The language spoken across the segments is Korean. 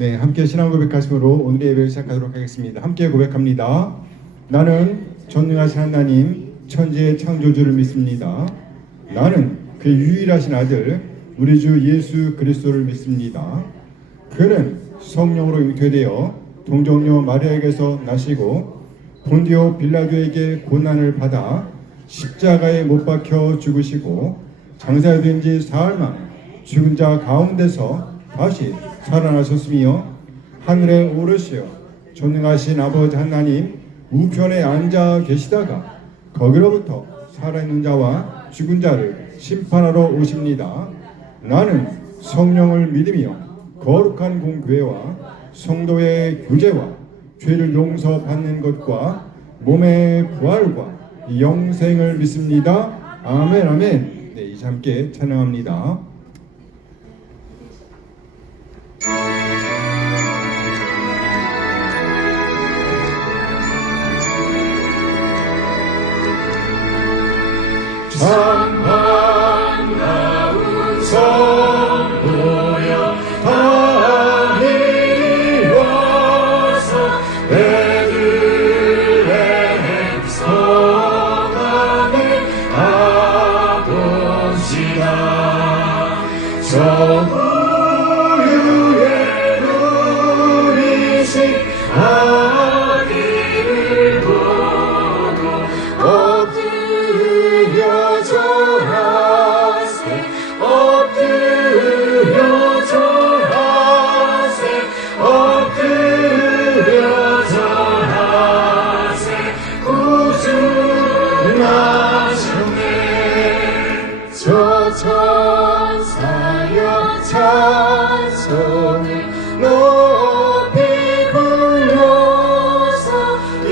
네, 함께 신앙 고백하심으로 오늘의 예배를 시작하도록 하겠습니다. 함께 고백합니다. 나는 전능하신 하나님 천지의 창조주를 믿습니다. 나는 그 유일하신 아들 우리 주 예수 그리스도를 믿습니다. 그는 성령으로 잉태되어 동정녀 마리아에게서 나시고 본디오 빌라도에게 고난을 받아 십자가에 못 박혀 죽으시고 장사된 지 사흘 만 죽은 자 가운데서 다시 살아나셨으며 하늘에 오르시어 전능하신 아버지 하나님 우편에 앉아 계시다가 거기로부터 살아있는 자와 죽은 자를 심판하러 오십니다. 나는 성령을 믿으며 거룩한 공교회와 성도의 교제와 죄를 용서받는 것과 몸의 부활과 영생을 믿습니다. 아멘 아멘. 네, 이제 함께 찬양합니다. 참 반가운 성도여 다 이와서 베들레헴 성 안에 아버지가 저 우유에 누리신 아기를 보고 엎드려 절하세 엎드려 절하세 엎드려 절하세 구주 나셨네 저 천사여 찬송을 높이 불러서 이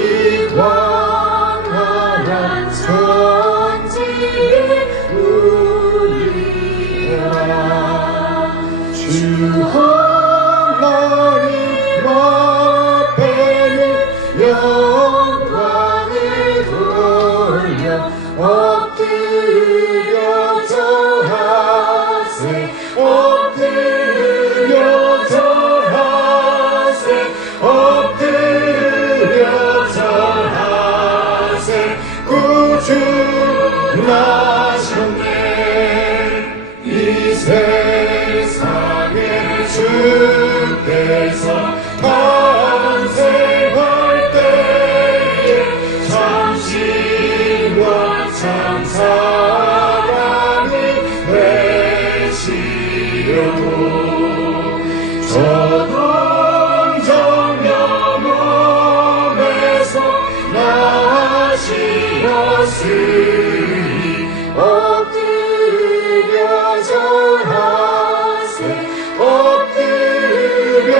광활한 천지에 울리라 주 하나님 앞에는 영광을 돌려 엎드려 절하세 엎드려 절하세 엎드려 절하세 구주 나셨네 이 세상에 주께서 탄생할 때에 참신과 참 사랑이 되시려고 저동정녀 몸에서 나시었으니 엎드려 절하세 엎드려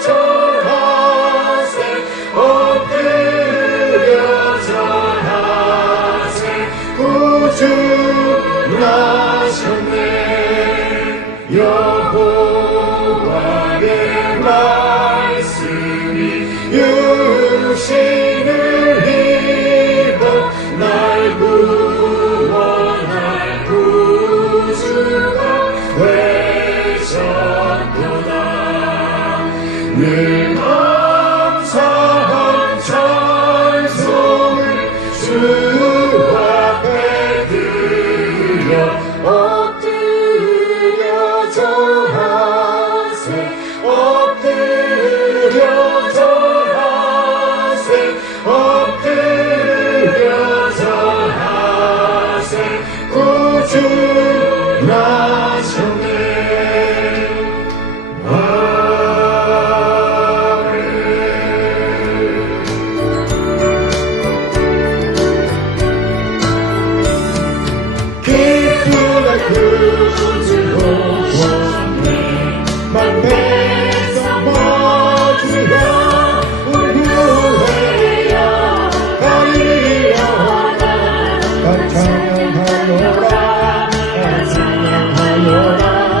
절하세 엎드려 절하세 구주 나셨네 여호와의 말씀이 육신을 입어 날 구원할 구주가 되셨도다 늘 감사한 찬송을 주 앞에 드려 엎드려 절하세 엎드려 절하세 엎드려 절하세 구주 나셨네 구주로 오셨네 만대서 모두가 운구해야 가리려다 찬양하여라 찬양하여라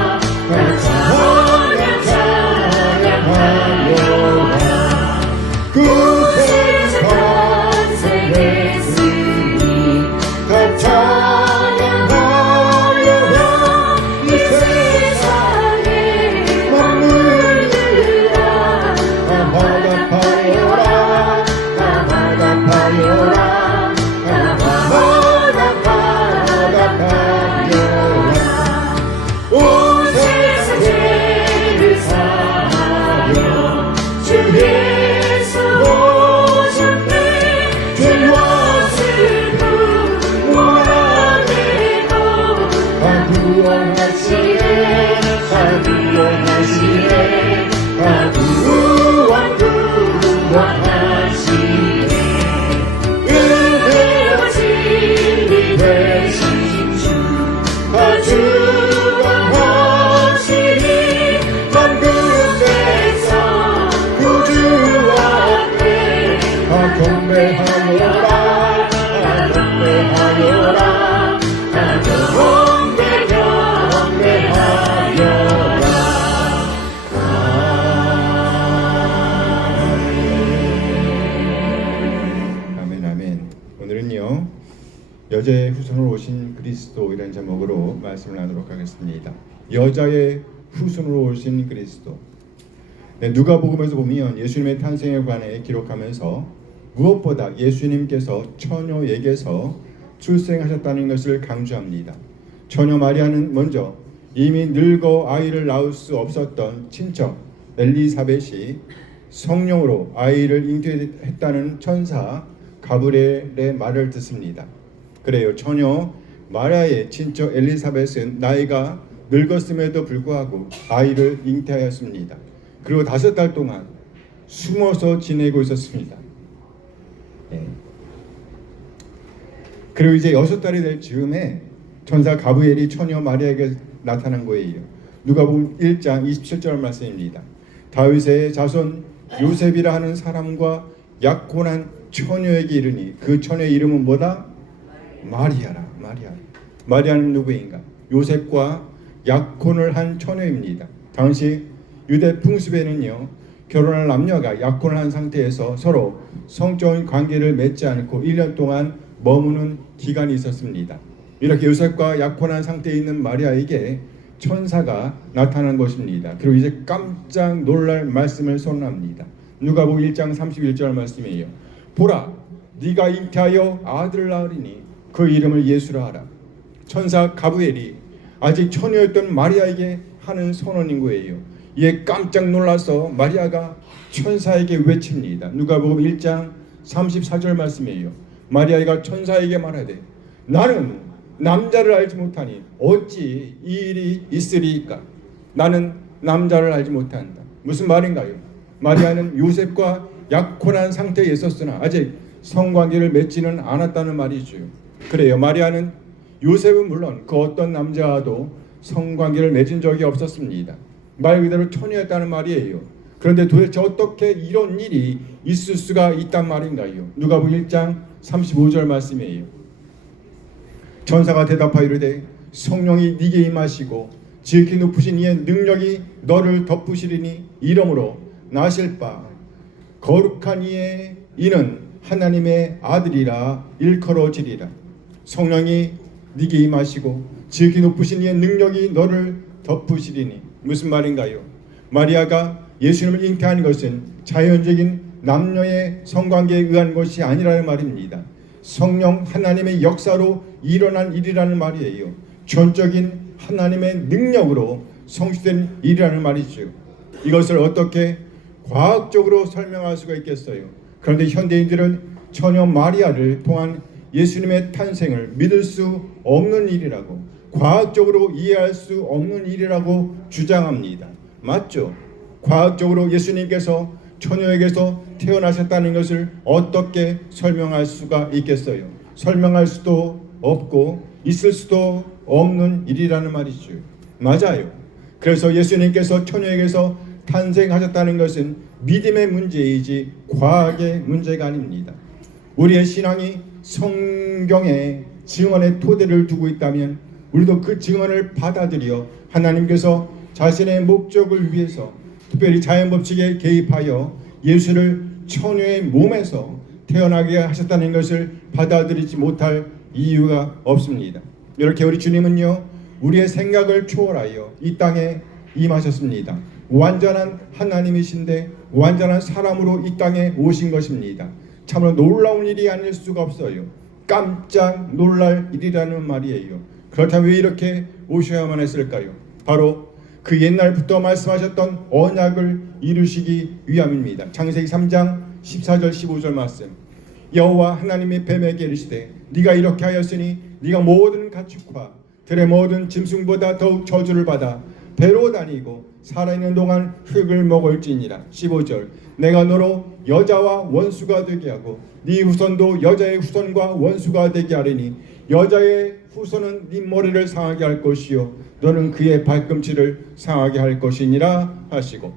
구원하시네 다 구원하시네 다 구원하시네 은혜와 진리 되신 주 다 주관하시니 만군에서 구주 앞에 다 경배하노라 다 경배하노라 다 경배하노라 아멘 아멘. 오늘은요 여자의 후손으로 오신 그리스도이라는 제목으로 말씀을 나누도록 하겠습니다. 여자의 후손으로 오신 그리스도. 네, 누가복음에서 보면 예수님의 탄생에 관해 기록하면서 무엇보다 예수님께서 처녀에게서 출생하셨다는 것을 강조합니다. 처녀 마리아는 먼저 이미 늙어 아이를 낳을 수 없었던 친척 엘리사벳이 성령으로 아이를 잉태했다는 천사 가브리엘의 말을 듣습니다. 그래요. 처녀 마리아의 친척 엘리사벳은 나이가 늙었음에도 불구하고 아이를 잉태하였습니다. 그리고 5달 동안 숨어서 지내고 있었습니다. 네. 그리고 이제 6달이 될 즈음에 천사 가브리엘이 처녀 마리아에게 나타난 거예요. 누가복음 1장 27절 말씀입니다. 다윗의 자손 요셉이라 하는 사람과 약혼한 처녀에게 이르니 그 처녀의 이름은 뭐다? 마리아라. 마리아는 누구인가? 요셉과 약혼을 한 처녀입니다. 당시 유대 풍습에는요 결혼할 남녀가 약혼을 한 상태에서 서로 성적인 관계를 맺지 않고 1년 동안 머무는 기간이 있었습니다. 이렇게 요셉과 약혼한 상태에 있는 마리아에게 천사가 나타난 것입니다. 그리고 이제 깜짝 놀랄 말씀을 선언합니다. 누가복음 1장 31절 말씀이에요. 보라, 네가 잉태하여 아들을 낳으리니 그 이름을 예수라 하라. 천사 가브리엘이 아직 처녀였던 마리아에게 하는 선언인 거예요. 이에 깜짝 놀라서 마리아가 천사에게 외칩니다. 누가복음 1장 34절 말씀이에요. 마리아가 천사에게 말하되 나는 남자를 알지 못하니 어찌 이 일이 있으리이까? 나는 남자를 알지 못한다. 무슨 말인가요? 마리아는 요셉과 약혼한 상태에 있었으나 아직 성관계를 맺지는 않았다는 말이죠. 그래요. 마리아는 요셉은 물론 그 어떤 남자와도 성관계를 맺은 적이 없었습니다. 말 그대로 처녀였다는 말이에요. 그런데 도대체 어떻게 이런 일이 있을 수가 있단 말인가요? 누가복음 1장 35절 말씀이에요. 천사가 대답하여 이르되 성령이 네게 임하시고 지극히 높으신 이의 능력이 너를 덮으시리니 이러므로 나실 바 거룩한 이의 이는 하나님의 아들이라 일컬어지리라. 성령이 네게 임하시고 지극히 높으신 이의 능력이 너를 덮으시리니 무슨 말인가요? 마리아가 예수님을 잉태한 것은 자연적인 남녀의 성관계에 의한 것이 아니라는 말입니다. 성령 하나님의 역사로 일어난 일이라는 말이에요. 전적인 하나님의 능력으로 성취된 일이라는 말이죠. 이것을 어떻게 과학적으로 설명할 수가 있겠어요? 그런데 현대인들은 처녀 마리아를 통한 예수님의 탄생을 믿을 수 없는 일이라고, 과학적으로 이해할 수 없는 일이라고 주장합니다. 맞죠? 과학적으로 예수님께서 처녀에게서 태어나셨다는 것을 어떻게 설명할 수가 있겠어요? 설명할 수도 없고 있을 수도 없는 일이라는 말이죠. 맞아요. 그래서 예수님께서 처녀에게서 탄생하셨다는 것은 믿음의 문제이지 과학의 문제가 아닙니다. 우리의 신앙이 성경의 증언의 토대를 두고 있다면 우리도 그 증언을 받아들여 하나님께서 자신의 목적을 위해서 특별히 자연법칙에 개입하여 예수를 처녀의 몸에서 태어나게 하셨다는 것을 받아들이지 못할 이유가 없습니다. 이렇게 우리 주님은요, 우리의 생각을 초월하여 이 땅에 임하셨습니다. 완전한 하나님이신데 완전한 사람으로 이 땅에 오신 것입니다. 참으로 놀라운 일이 아닐 수가 없어요. 깜짝 놀랄 일이라는 말이에요. 그렇다면 왜 이렇게 오셔야만 했을까요? 바로 그 옛날부터 말씀하셨던 언약을 이루시기 위함입니다. 창세기 3장 14절 15절 말씀. 여호와 하나님이 뱀에게 이르시되 네가 이렇게 하였으니 네가 모든 가축과 들의 모든 짐승보다 더욱 저주를 받아 배로 다니고 살아있는 동안 흙을 먹을지니라. 15절 내가 너로 여자와 원수가 되게 하고 네 후손도 여자의 후손과 원수가 되게 하리니 여자의 후손은 네 머리를 상하게 할 것이요 너는 그의 발꿈치를 상하게 할 것이니라 하시고,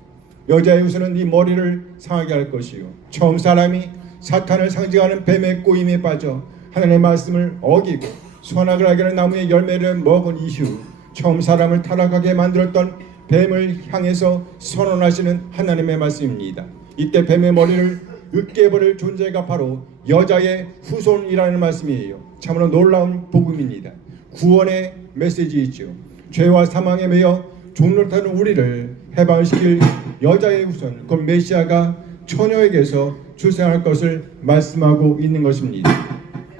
여자의 후손은 네 머리를 상하게 할 것이요. 처음 사람이 사탄을 상징하는 뱀의 꼬임에 빠져 하나님의 말씀을 어기고 선악을 알게 하는 나무의 열매를 먹은 이후 처음 사람을 타락하게 만들었던 뱀을 향해서 선언하시는 하나님의 말씀입니다. 이때 뱀의 머리를 으깨버릴 존재가 바로 여자의 후손이라는 말씀이에요. 참으로 놀라운 복음입니다. 구원의 메시지이죠. 죄와 사망에 매여 종노릇하는 우리를 해방시킬 여자의 후손, 그 메시아가 처녀에게서 출생할 것을 말씀하고 있는 것입니다.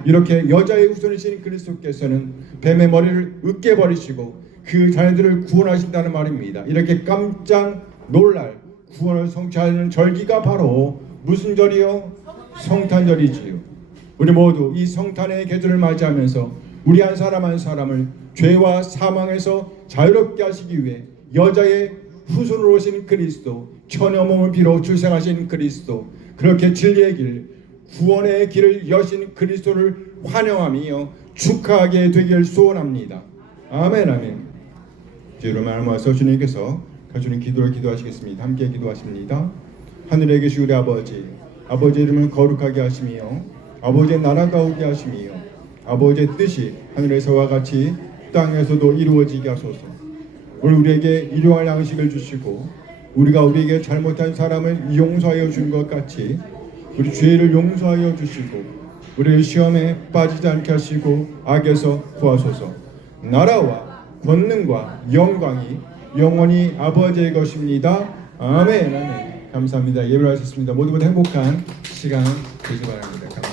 이렇게 여자의 후손이신 그리스도께서는 뱀의 머리를 으깨버리시고 그 자녀들을 구원하신다는 말입니다. 이렇게 깜짝 놀랄 구원을 성취하는 절기가 바로 무슨 절이요? 성탄절이지요. 우리 모두 이 성탄의 계절을 맞이하면서 우리 한 사람 한 사람을 죄와 사망에서 자유롭게 하시기 위해 여자의 후손으로 오신 그리스도, 처녀 몸을 비로 출생하신 그리스도, 그렇게 진리의 길, 구원의 길을 여신 그리스도를 환영하며 축하하게 되길 소원합니다. 아멘 아멘. 주로 말씀하셔서 주님께서 가주는 기도를 기도하시겠습니다. 함께 기도하십니다. 하늘에 계신 우리 아버지, 아버지의 이름을 거룩하게 하시며 아버지의 나라가 오게 하시며 아버지의 뜻이 하늘에서와 같이 땅에서도 이루어지게 하소서. 오늘 우리에게 일용할 양식을 주시고 우리가 우리에게 잘못한 사람을 용서하여 준 것 같이 우리 죄를 용서하여 주시고 우리를 시험에 빠지지 않게 하시고 악에서 구하소서. 나라와 권능과 영광이 영원히 아버지의 것입니다. 아멘. 아멘. 감사합니다. 예배를 하셨습니다. 모두 행복한 시간 되시기 바랍니다.